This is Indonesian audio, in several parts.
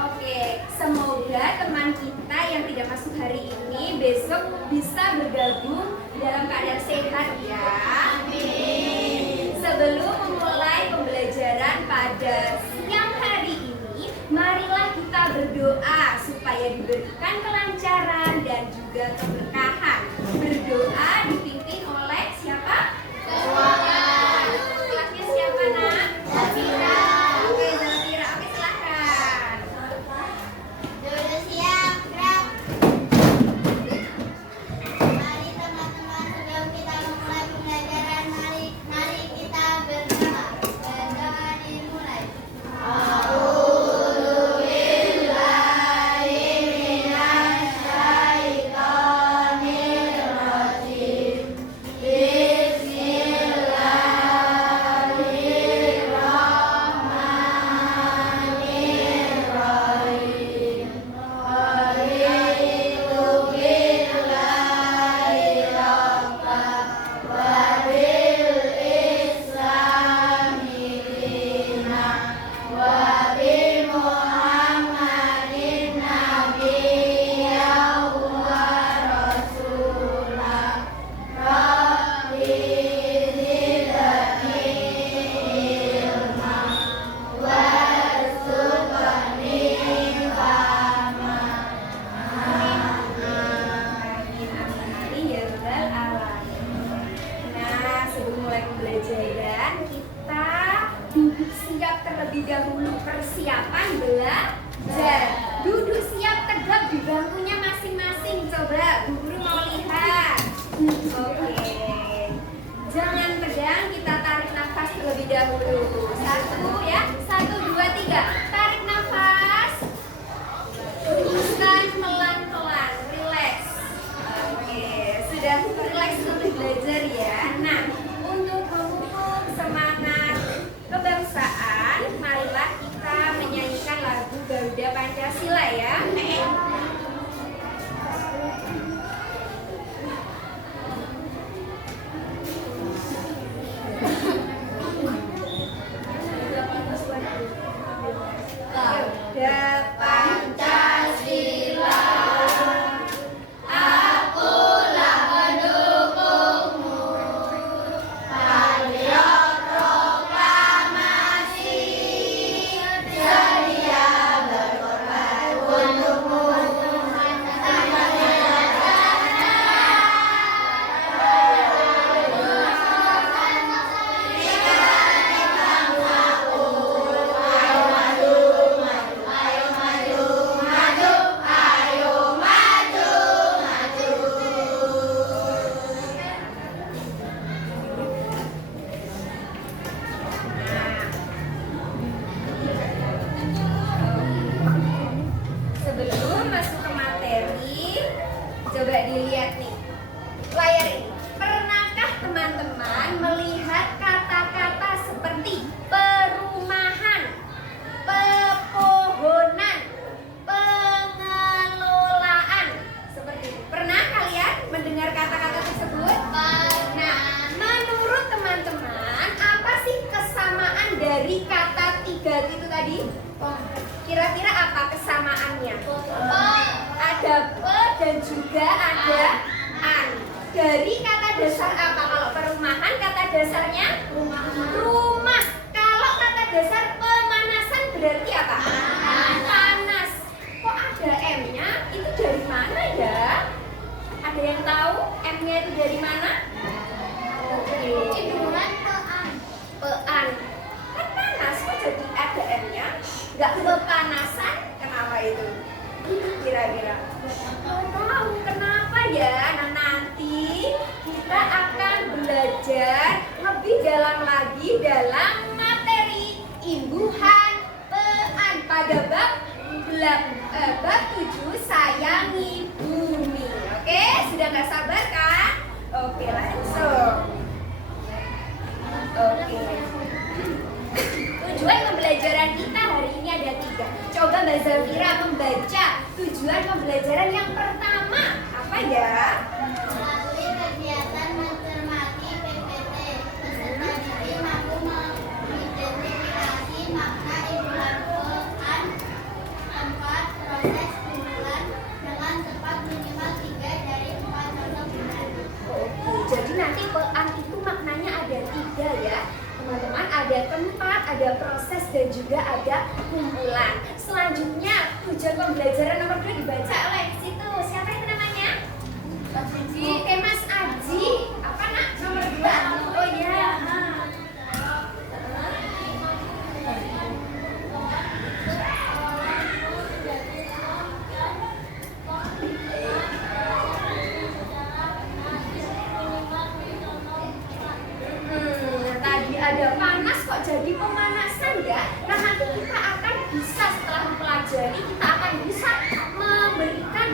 Oke, semoga teman kita yang tidak masuk hari ini besok bisa bergabung dalam keadaan sehat ya. Amin. Sebelum memulai pembelajaran pada siang hari ini, marilah kita berdoa supaya diberikan kelancaran dan juga keberkahan. Berdoa dipimpin oleh siapa? Kelasnya siapa nak? Zafira. Oke Zafira, oke silahkan. Dulu siap, gerak. Mari teman-teman, sebelum kita memulai pembelajaran, mari kita berdoa. Berdoa dimulai. Nah, sebelum mulai pembelajaran, kita duduk siap terlebih dahulu. Persiapan belajar. Duduk siap tegak di bangkunya masing-masing. Coba, Bu Guru mau lihat. Oke. Jangan pegang, kita tarik nafas terlebih dahulu. 1 ya, 1, 2, 3. Tarik nafas. Hembuskan pelan-pelan, relax. Oke, sudah relax untuk belajar ya. Nah, untuk memupuk semangat kebangsaan, marilah kita menyanyikan lagu Garuda Pancasila ya. Garuda Pancasila. Sebelum masuk ke materi, coba dilihat nih layar ini. Pernahkah teman-teman melihat kata-kata seperti perumahan, pepohonan, pengelolaan? Seperti itu. Pernah kalian mendengar kata-kata tersebut? Nah, menurut teman-teman, apa sih kesamaan dari kata 3 itu tadi? Kira-kira apa kesamaannya? Ada pe dan juga ada an. Dari kata dasar apa? Kalau perumahan kata dasarnya rumah. Kalau kata dasar pemanasan berarti apa? Panas. Kok ada M-nya? Itu dari mana ya? Ada yang tahu M-nya itu dari mana? Oke. Pean. Kan panas, kok jadi ada M-nya? Gak kepanasan? Kenapa itu? Kira-kira tahu kenapa ya? Nah, nanti kita akan belajar lebih dalam lagi dalam materi imbuhan pean pada bab 7 sayangi bumi. Oke, sudah gak sabar kan? Oke, langsung. Oke. Tujuan pembelajaran kita hari ini ada 3. Coba Mbak Zafira membaca tujuan pembelajaran yang pertama. Apa ya? Melalui kegiatan mencermati PPT tempat, ada proses, dan juga ada kumpulan. Selanjutnya tujuan pembelajaran nomor 2 dibaca oleh situ. Siapa itu namanya? Oke, Mas Aji. Apa nak? Nomor 2. Oh ya. Tadi ada panas kok jadi pemanasan ya. Nah nanti kita akan bisa setelah mempelajari kita akan bisa memberikan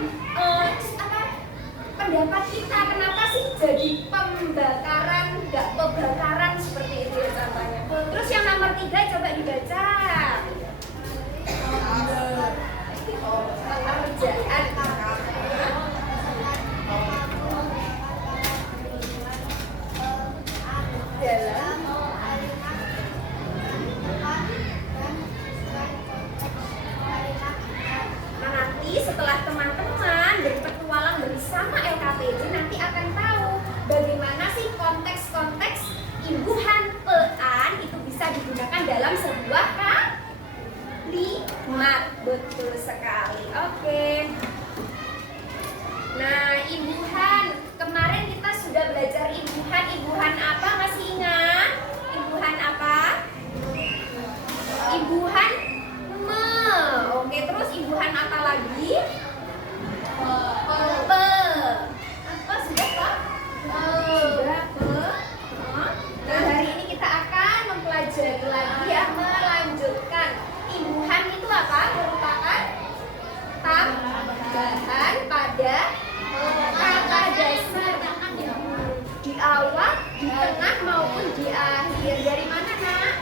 pendapat kita kenapa sih jadi pembakaran nggak pembakaran seperti itu ya contohnya. Terus yang nomor 3 coba dibaca. Pekerjaan dalam. Nah nanti setelah teman-teman berpetualang bersama LKPJ nanti akan tahu bagaimana sih konteks-konteks imbuhan pean itu bisa digunakan dalam sebuah kalimat. Betul sekali. Oke. Nah imbuhan kemarin kita sudah belajar imbuhan. Imbuhan apa masih ingat? Imbuhan apa? Imbuhan me. Oke, terus imbuhan apa lagi? Pe. Apa sudah Pak? Sudah pe. Nah hari ini kita akan mempelajari lagi ya, melanjutkan. Imbuhan itu apa? Merupakan tambahan pada kata dasar di awal, di tengah maupun di akhir. Dari mana nak?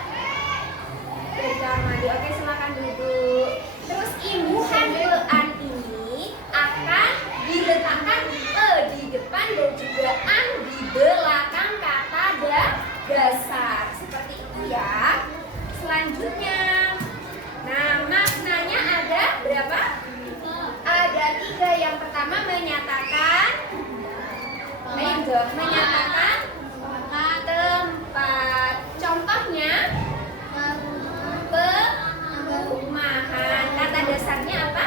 Dari kamar mandi. Oke, silakan duduk. Terus imbuhan pean ini akan diletakkan e di depan dan juga an di belakang kata dasar. Seperti itu ya. Selanjutnya, nah maknanya ada berapa? Ada 3. Yang pertama menyatakan, ayo dong, menyatakan tempat. Contohnya perumahan. Kata dasarnya apa?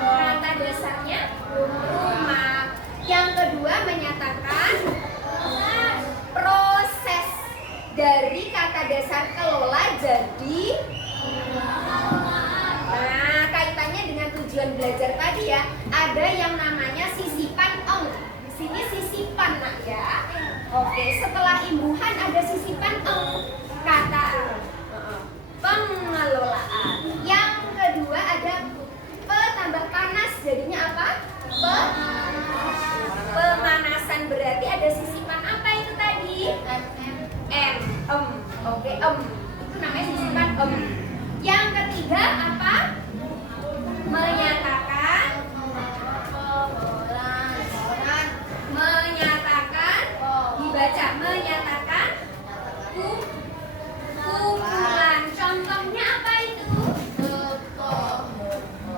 Kata dasarnya rumah. Yang kedua menyatakan proses dari kata dasar kelola jadi. Nah kaitannya dengan tujuan belajar tadi ya. Ada yang namanya sisipan eng. Di sini sisipan nak ya. Oke, setelah imbuhan ada sisipan eng. Kata pengelolaan. Yang kedua ada pe tambah panas jadinya apa? Pemanasan. Berarti ada sisipan apa itu tadi? Oke, itu namanya sisipan Yang ketiga apa? Menyatakan dibaca menyatakan kumpulan. Contohnya apa itu?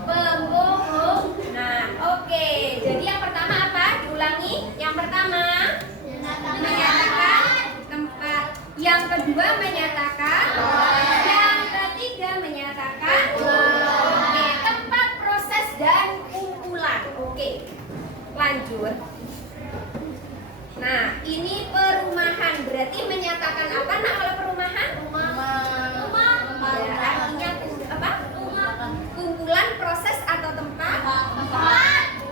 Pembohongan. Oke, jadi yang pertama apa? Diulangi. Yang pertama menyatakan tempat. Yang kedua menyatakan. Yang ketiga menyatakan. Oke, tempat, proses, dan kumpulan. Oke, lanjut. Nah, ini perumahan. Berarti menyatakan apa nak kalau perumahan? Ya, artinya apa? Kumpulan, proses, atau tempat?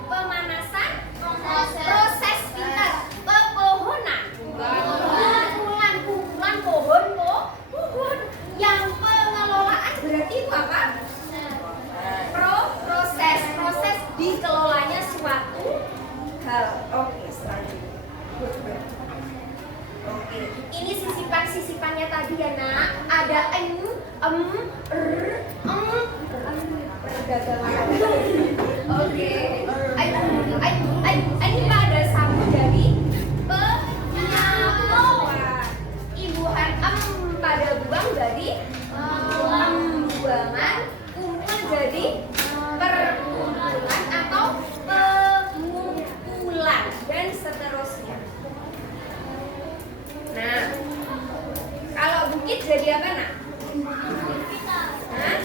Pemanasan? Proses, pintar. Pepohonan? Kumpulan pohon. Yang pengelolaan berarti itu apa? Proses dikelolanya suatu hal. Oke, selanjutnya. Oke, ini sisipan-sisipannya tadi ya nak. Ada perdagangan. Oke, ini pada sambung dari penyaluran. Imbuhan pada buang jadi pembuangan, kumpul jadi perkumpulan atau pengumpulan dan seterusnya. Nah, kalau bukit jadi apa nak? Hah?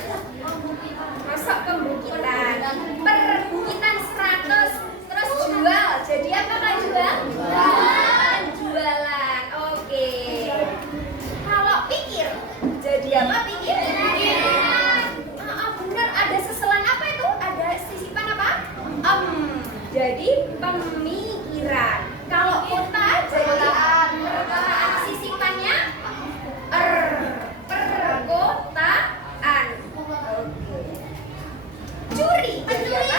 Masuk pembukitan. Perbukitan 100 terus jual. Jadi apa kan jual? Jualan. Oke. Kalau pikir jadi apa pikir? Benar, ada seselan apa itu? Ada sisipan apa? Jadi pemikiran. Kalau kota jadi perkotaan, sisipannya perkotaan. Curi jadi apa?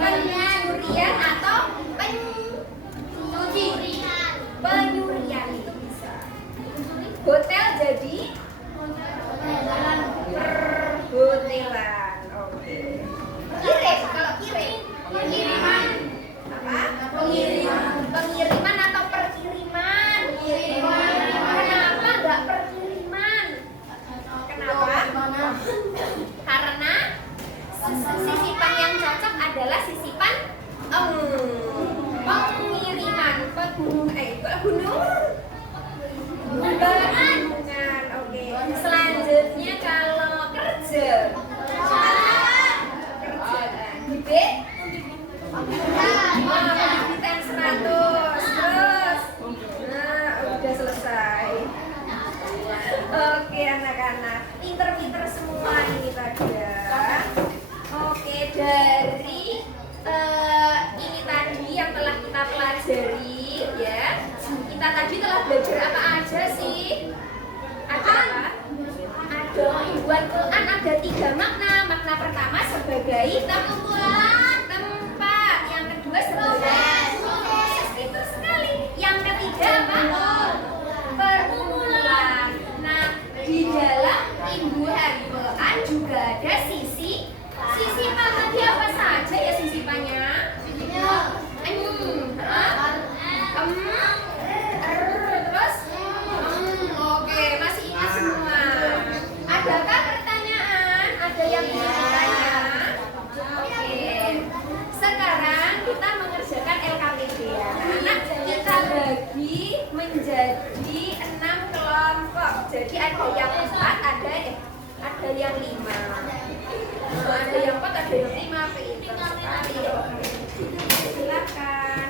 Pencurian atau penyurian itu bisa. Hotel jadi perhotelan. Oke. Kirim, kalau kirim pengiriman apa? Pengiriman atau perkiriman? Kenapa nggak perkiriman? Kenapa? Karena sisipan yang cocok adalah sisipan pengiriman. Gunungan. Oke. Selanjutnya kalau kerja. Kerjaan. Pembibitan 100. Terus. Nah, udah selesai. Oke anak-anak, pinter-pinter semua ini tadi ya. Oke, dari ini tadi yang telah kita pelajari ya. Kita tadi telah belajar apa aja sih? Ada apa? Ada ribuan Quran, ada 3 makna. Makna pertama sebagai tempat. Yang kedua sebagai proses, pintar sekali. Yang ketiga apa? Perumulan. Nah, di dalam ribuan Quran juga ada sisipan. Tadi apa saja ya sisipannya? Terus oke, masih ingat semua. Adakah pertanyaan? Ada yang ingin bertanya? Oke. Sekarang kita mengerjakan LKPD ya. Anak kita bagi menjadi 6 kelompok. Jadi ada yang 4, ada yang 5. Ada yang 4, ada yang 5. Pintar sekali. Silakan.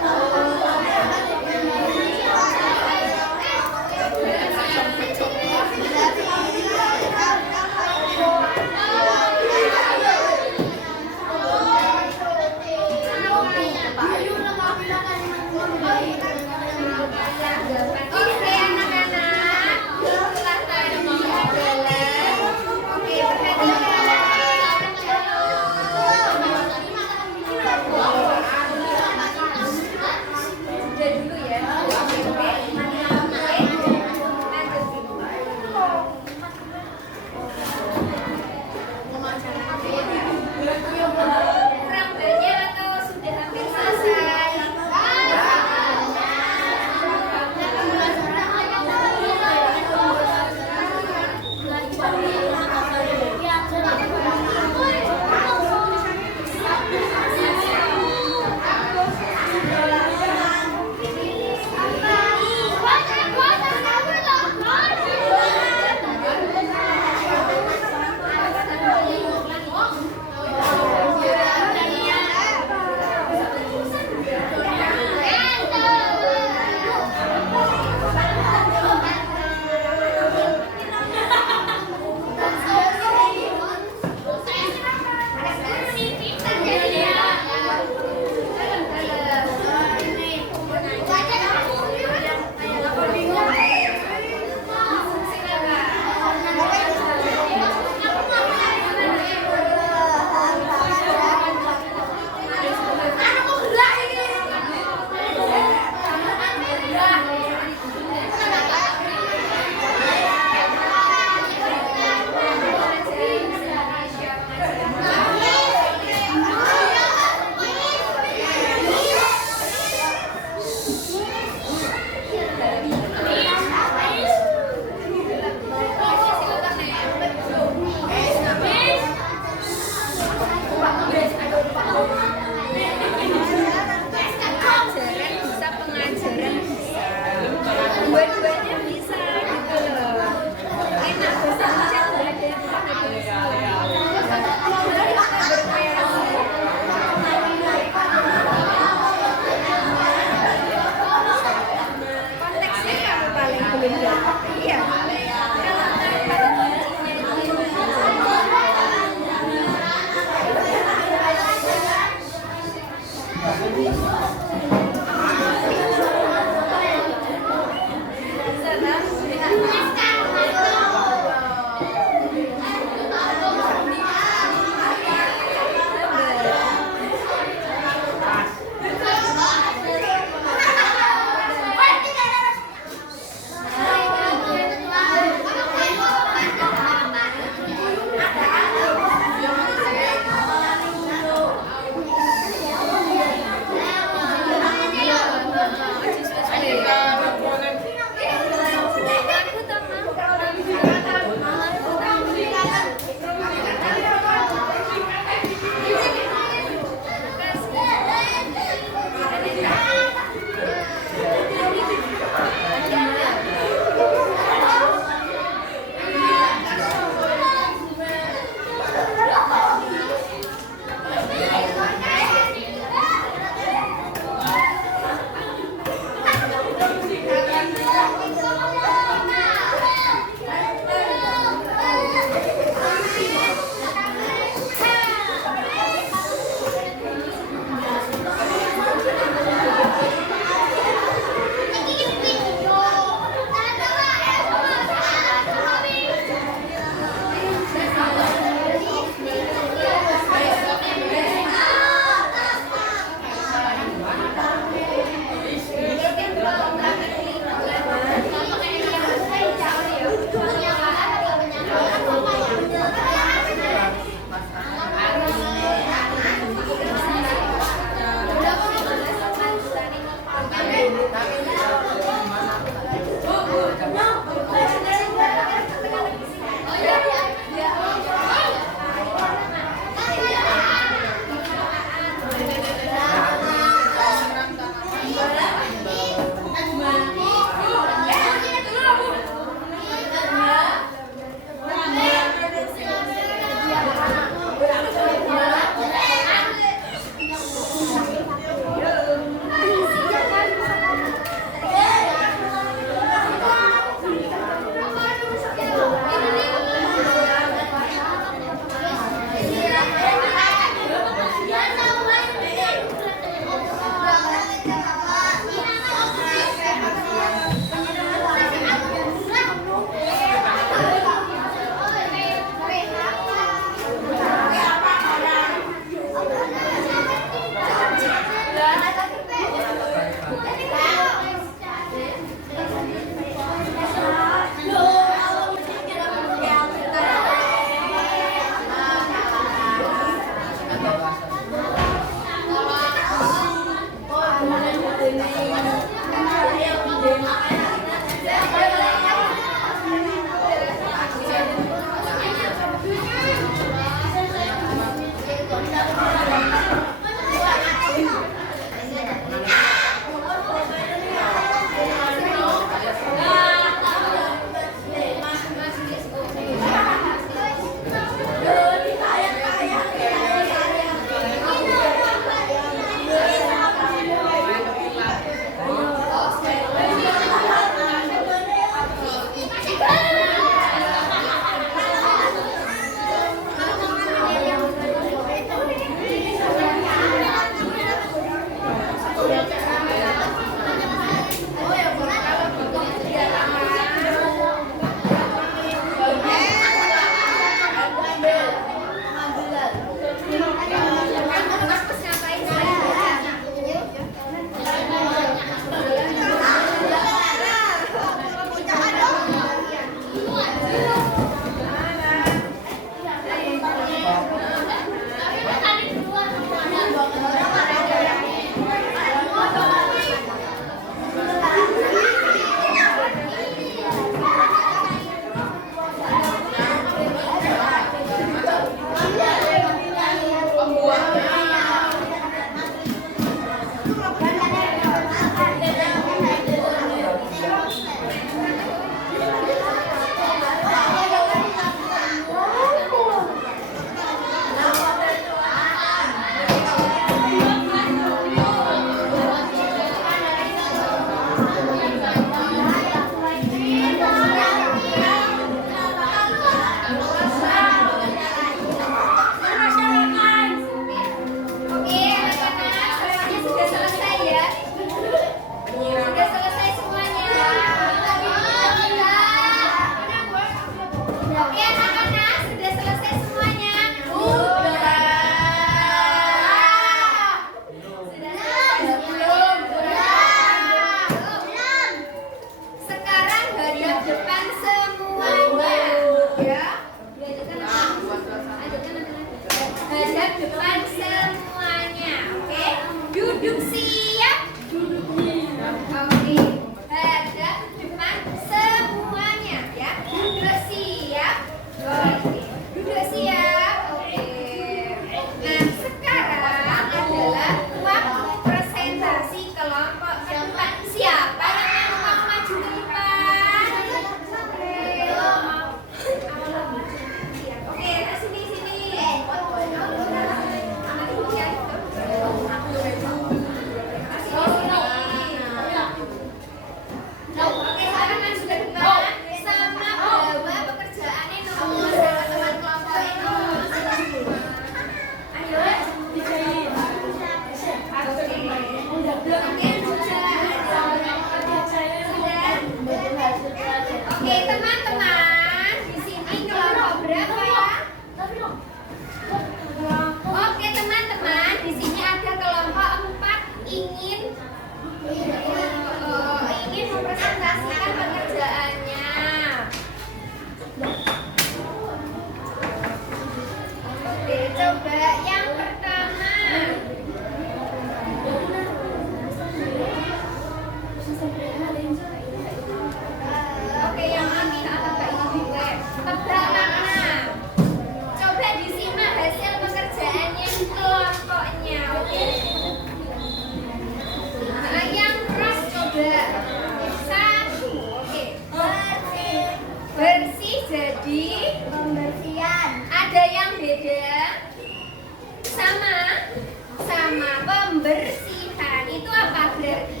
Pembersihan itu apa berarti?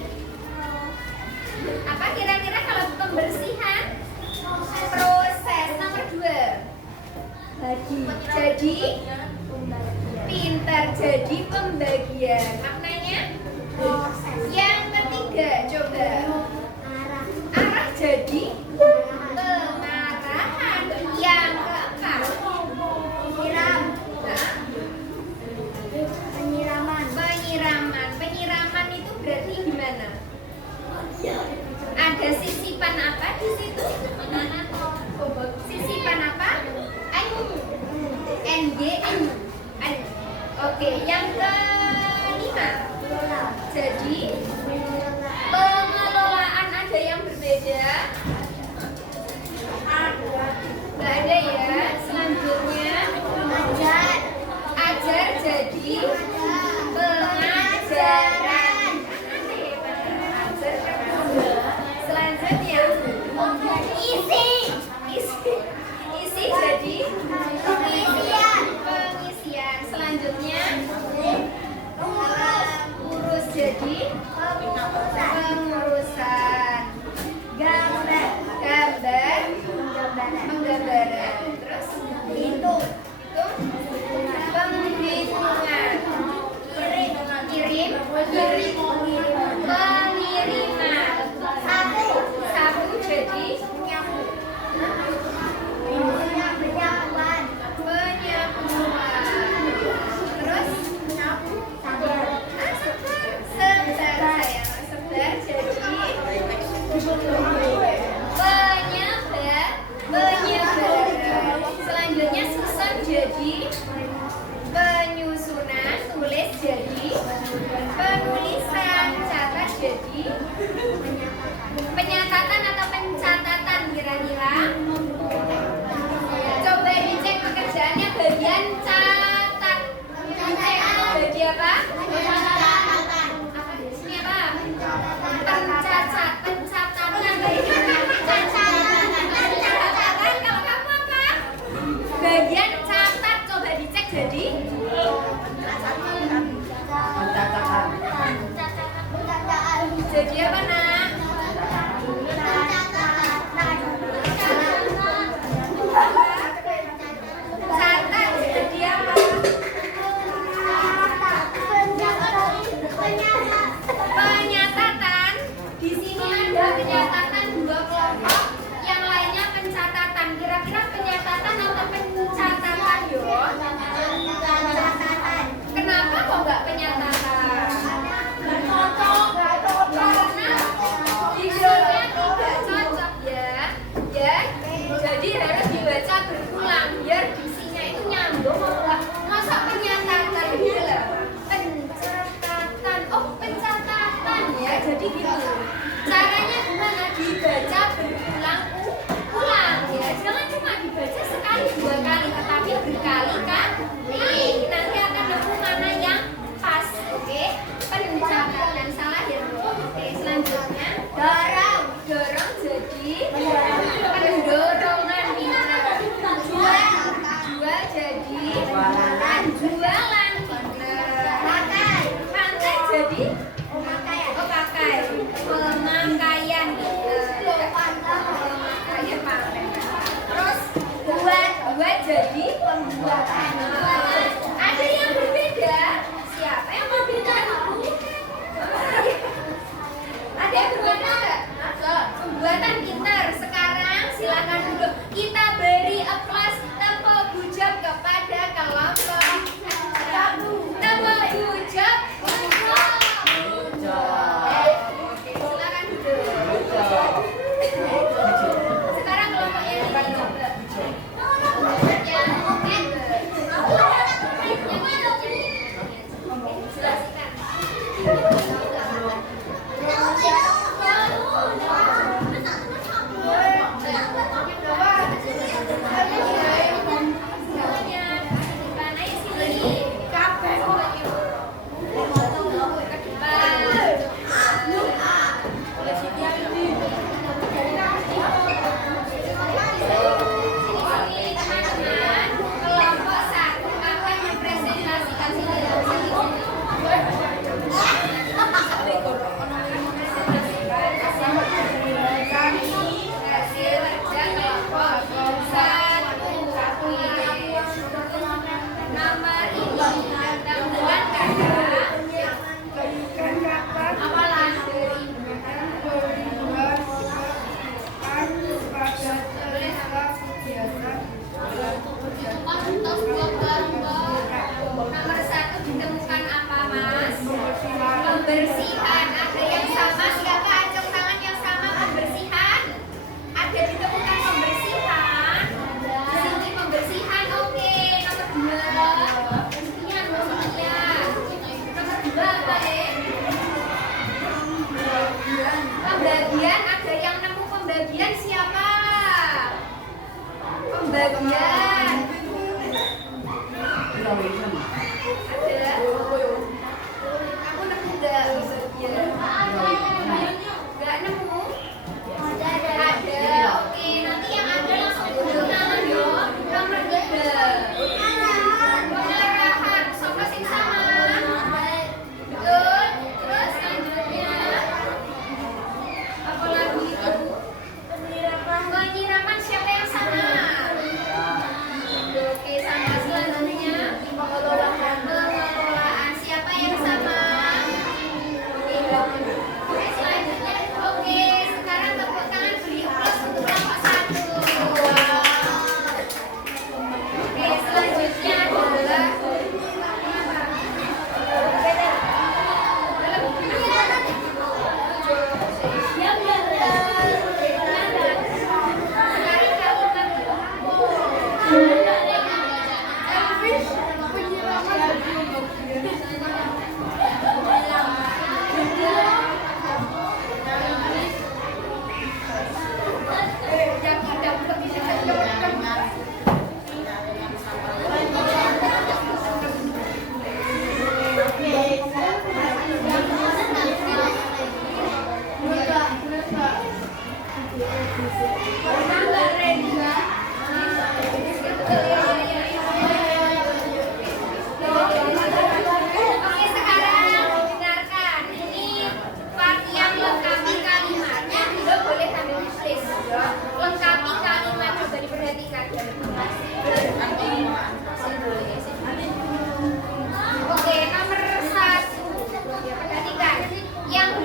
Apa kira-kira kalau pembersihan? Proses nomor 2. Jadi pintar, jadi pembagian. Maknanya? Ya, sisipan apa di situ? Sisipan apa? NG. Oke, yang kelima. Jadi pengelolaan ada yang berbeda? Nggak ada ya. Selanjutnya ajar jadi pengajaran. Selanjutnya isi jadi pengisian. Selanjutnya urus jadi pengurusan. Gambar penggambaran. Terus itu penghitungan. Kirim pengiriman. Sapu jadi penyapuan. Terus sebar jadi penyebaran. Selanjutnya susun jadi penyusunan, tulis jadi penulisan, catat jadi penyatatan atau pencatatan kira-kira. Coba dicek pekerjaannya bagian catat. Dicek jadi apa? Pencatatan. Ini apa? Pencatatan. Kalau kamu apa? Bagian catat. Coba dicek jadi jadi apa nak? Catat jadi apa? Penyatatan. Di sini ada penyatatan dua kelompok, yang lainnya pencatatan. Kira-kira penyatatan atau pencatatan yo? Kenapa kok nggak penyatatan? Karena videonya tidak cocok ya. Jadi harus dibaca berulang biar isinya itu nyambung. Masa penyatatan gitu loh. Pencatatan. Oh, pencatatan ya. Jadi gitu. Caranya gimana? Dibaca berulang-ulang ya. Jangan cuma dibaca sekali dua kali, tetapi berkali-kali. Nanti akan nemu mana yang pas. Oke? Pencatatan salah ya. Oke, selanjutnya dorong jadi pendorongan. Jual jadi jualan. Pakai jadi pakai pemakaian. Pemakaian pakai. Terus buat jadi pembuatan. Ada yang berbeda. Siapa yang berbeda? Ada yang berbeda nggak?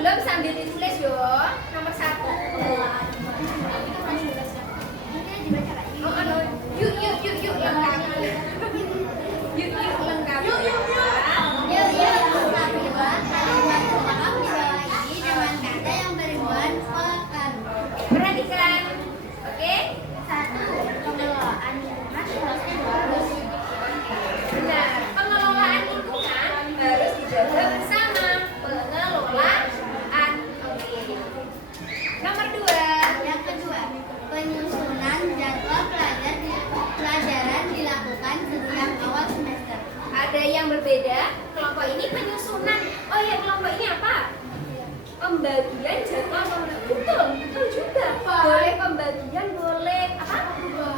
belum sambil ditulis yo. Nomor 1. Oh, aduh. Yuk lengkap. Yuk lengkap. Yuk, kalimat lengkap dibawahi dengan kata yang beribuan pekan. Perhatikan. Oke? 1. Pengelolaan lingkungan harus Benar. Pengelolaan lingkungan harus dijaga bersama. Pengelolaan. Oke. Nomor 2. Yang kedua, penyusunan jadwal pelajaran dilakukan setiap awal semester. Ada yang berbeda. Kelompok ini penyusunan. Oh ya, kelompok ini apa? Pembagian jadwal. Betul juga. Boleh pembagian, boleh apa?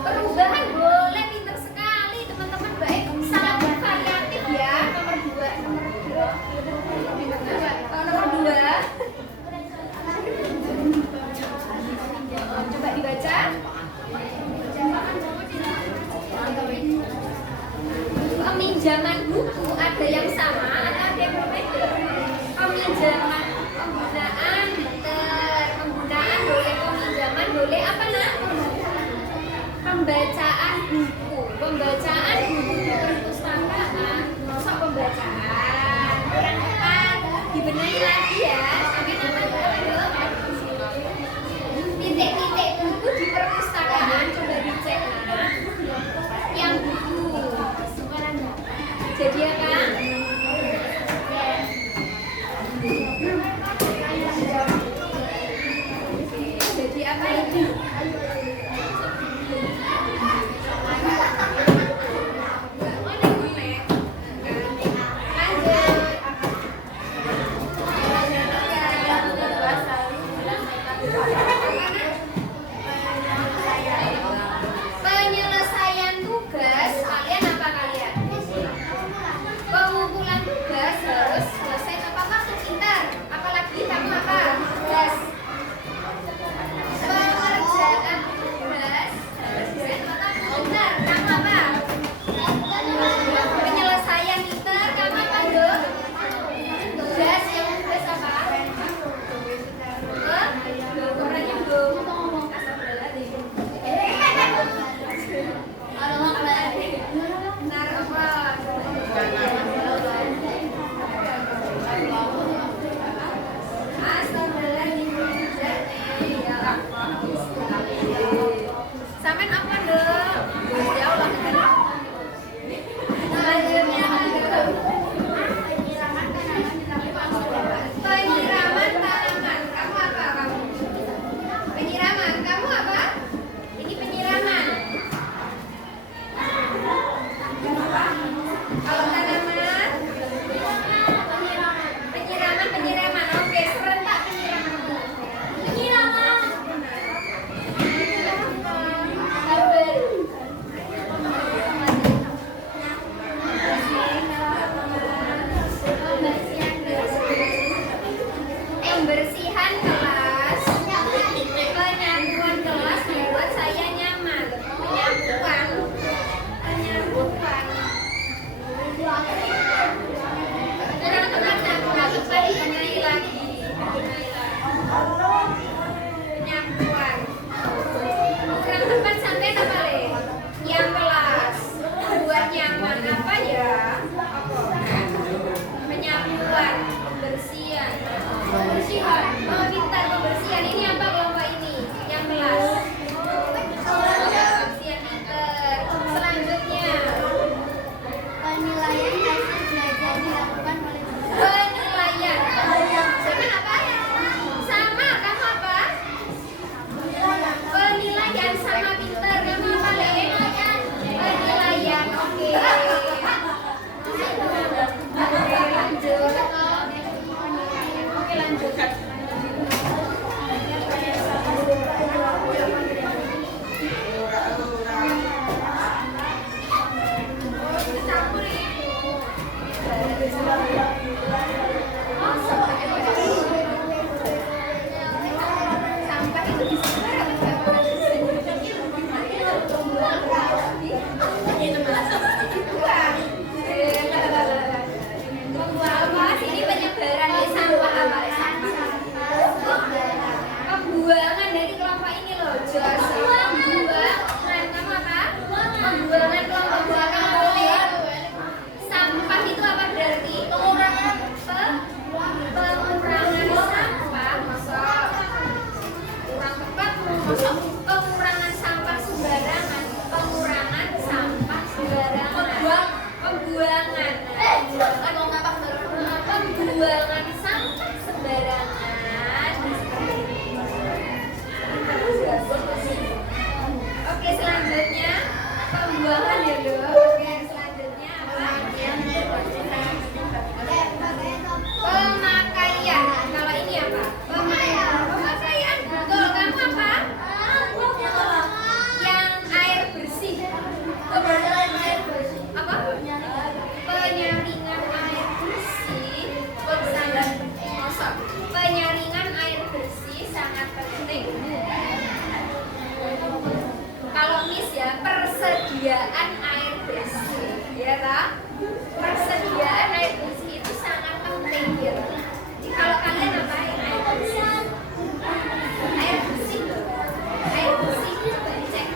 Perubahan boleh. Pintar sekali teman-teman. Baik, sangat variatif ya. Nomor 2. Nomor 2. Coba dibaca. Peminjaman buku ada yang sama atau ada yang berbeda? Peminjaman, penggunaan boleh, peminjaman boleh apa nak? Pembacaan buku di perpustakaan. Masuk pembacaan. Kurang tepat. Dibenahi lagi ya. Sampai nama titik-titik buku di perpustakaan. Coba dicek nak. Yang buku. Jadi apa? Jadi apa ini? Penyelesaian tugas, kalian apa kalian? Pengumpulan tugas harus selesai tepat waktu. Pintar. Apalagi kamu apa? Tugas. Pekerjaan tugas harus selesai tepat waktu. Pintar. Kamu apa? Penyelesaian. Pintar. Kamu apa dong? Tugas. Yang tugas apa? Kurangnya dong. Benar apa? Sampai apa dong? Ya Allah. Selanjutnya penyiraman tanaman. Kamu apa kamu? Penyiraman. Kamu apa? Ini penyiraman. Kalau tanaman penyiraman. Oke, serentak penyiraman. Pembersihan kelas. Penyapuan kelas membuat saya nyaman. Penyapuan. Teman-teman, dibenahi lagi. Penyapuan. Kurang tepat sampai apa le? Yang kelas buat nyaman apa ya? Penyapuan, pembersihan. Oh, pintar pembersihan. Ini apa kelompok ini? Yang kelas. Pembersihan pintar. Selanjutnya. Penilaian hasil belajar dilakukan oleh guru. Penilaian. Sama apa? Sama. Kamu apa? Penilaian sama pintar. Kamu apa le? Penilaian. Oke. Lanjut. Oke, lanjut. sangat penting. Kalau Miss ya, persediaan air bersih, ya tak? Persediaan air bersih itu sangat penting, gitu. Kalau kalian apain air bersih? Air bersih, air bersih coba dicek.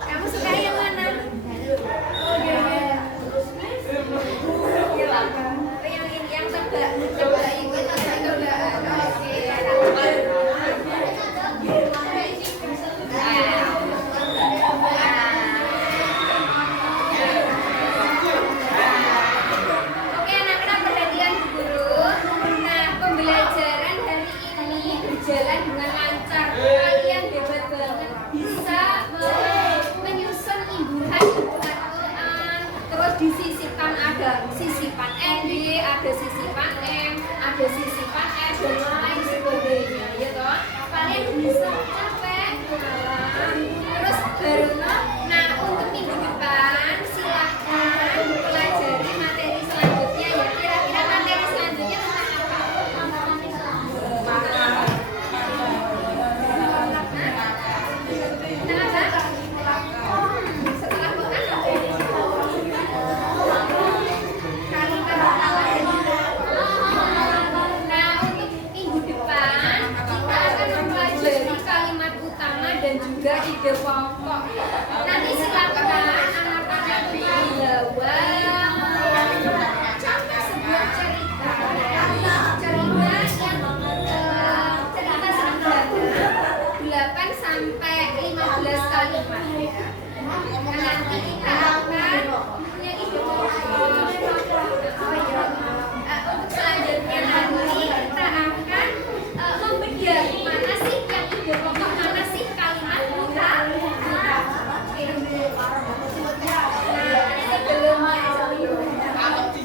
Kamu suka yang mana? Oh, yang ini yang tebak itu tebak. Oke, anak-anak perhatian guru. Nah, pembelajaran hari ini berjalan dengan lancar. Kalian hebat banget, bisa menyusun imbuhan Quran. Terus disisipkan ada sisipan ND, ada sisipan M, ada sisipan F dan lain sebagainya, ya toh. Kalian bisa capek. Terus baru nah untuk minggu depan silahkan pelajari materi selanjutnya ya. Kira-kira materi selanjutnya tentang apa? Setelah makan nah untuk minggu depan kita akan mempelajari kalimat utama dan juga ide pokok. Nanti silakan anak-anak membawa contoh sebuah cerita yang cerita sederhana 8 sampai 15 kalimat. Nah, nanti kita akan punya ide pokok. Untuk selanjutnya nanti kita akan membedah mana sih yang ide pokok, mana sih kalimat kita.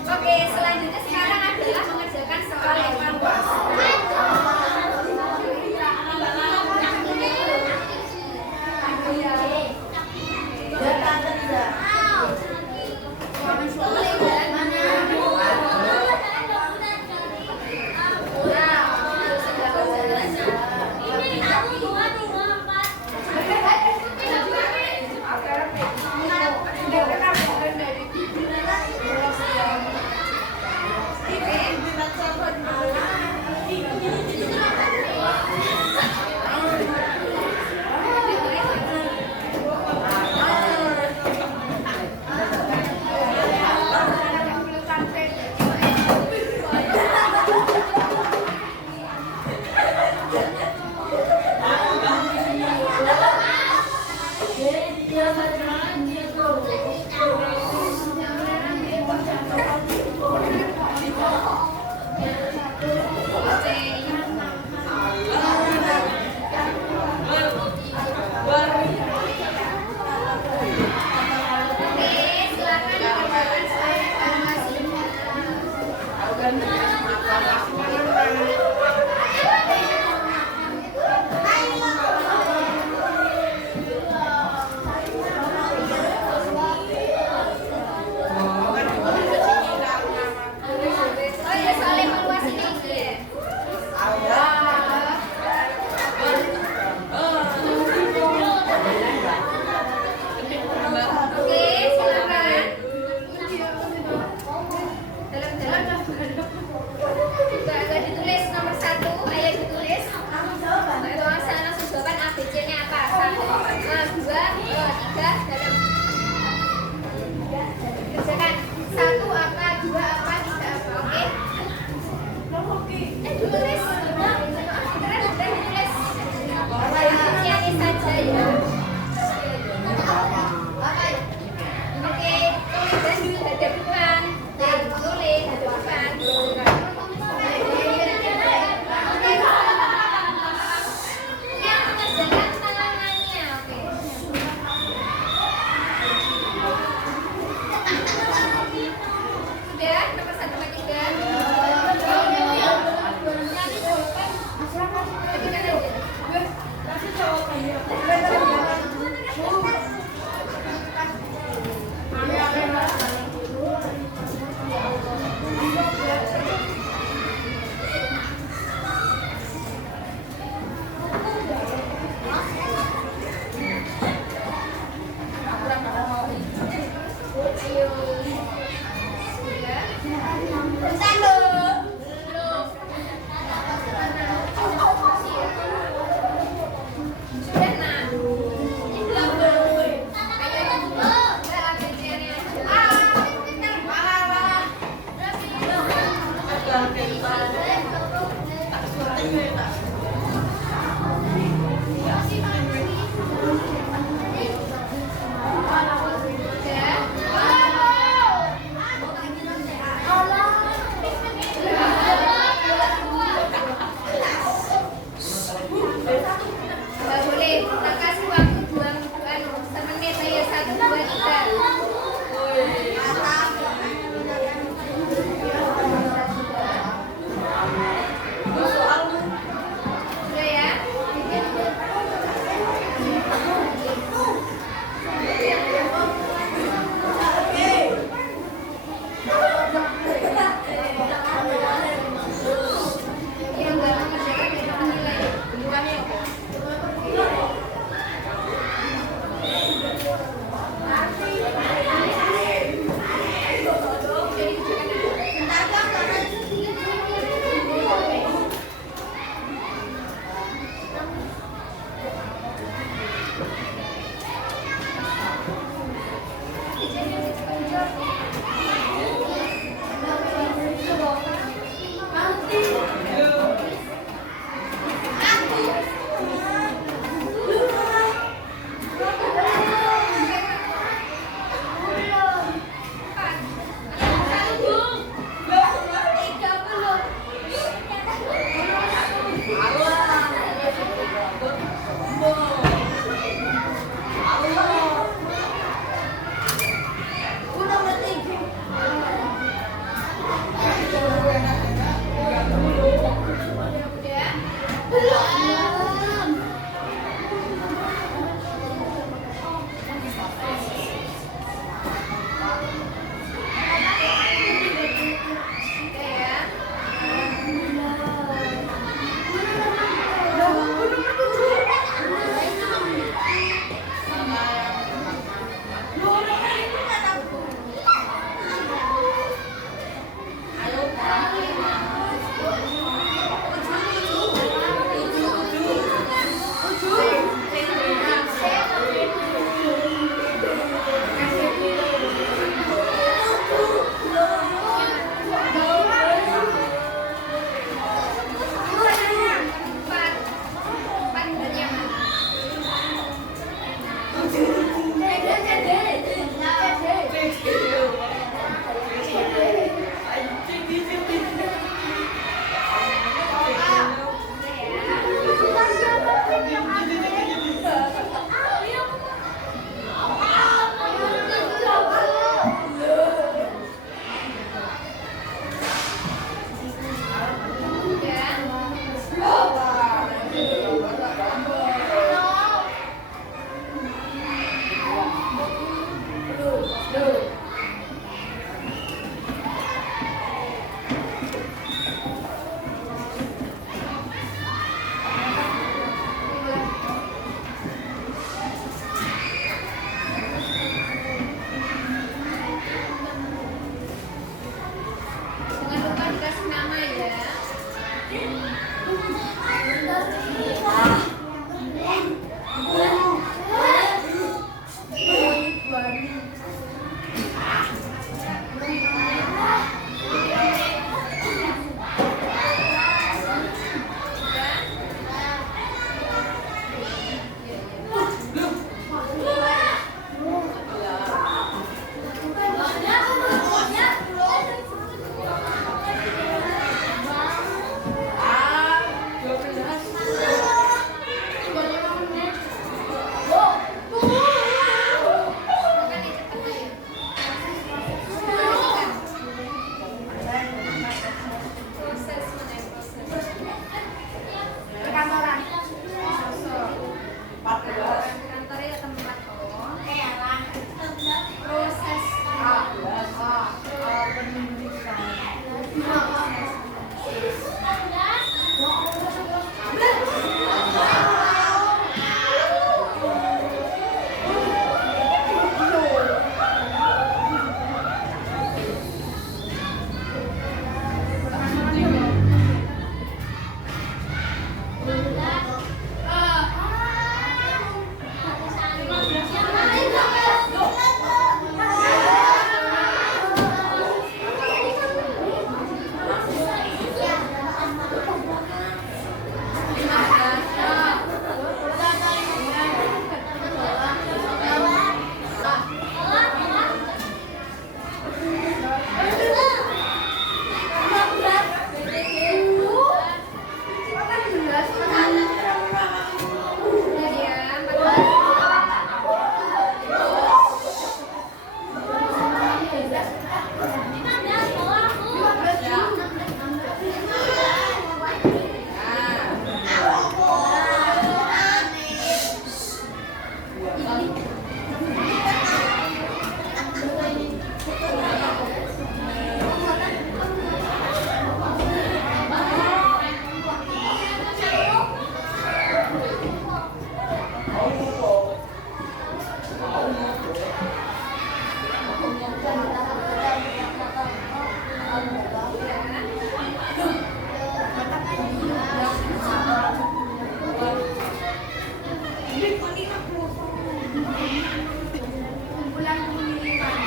Oke, selanjutnya sekarang adalah mengerjakan soal evaluasi. Kumpulan pengiriman.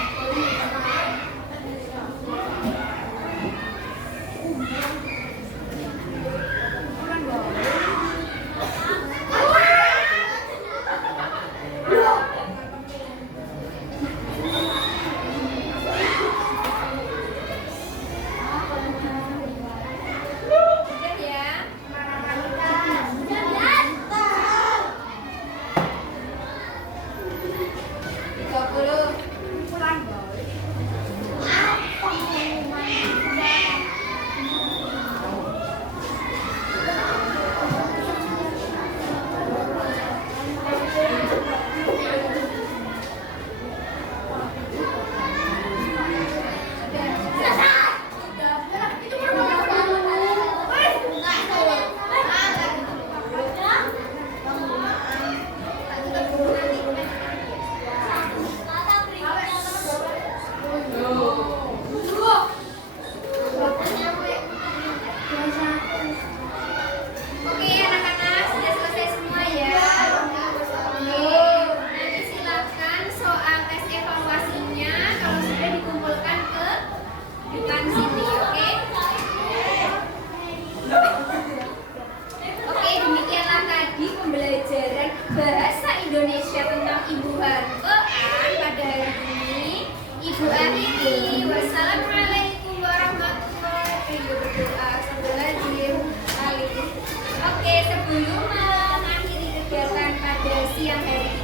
Udah ya. 30. Kumpulan boy. Oke anak-anak, sudah selesai semua ya. Nanti silakan soal tes evaluasinya kalau sudah dikumpulkan ke depan sini, oke? Oke, demikianlah tadi pembelajaran bahasa Indonesia tentang Ibu Harfaan pada hari ini. Ibu akhiri, wassalamualaikum warahmatullahi wabarakatuh. Oke, sebelum mengakhiri kegiatan pada siang hari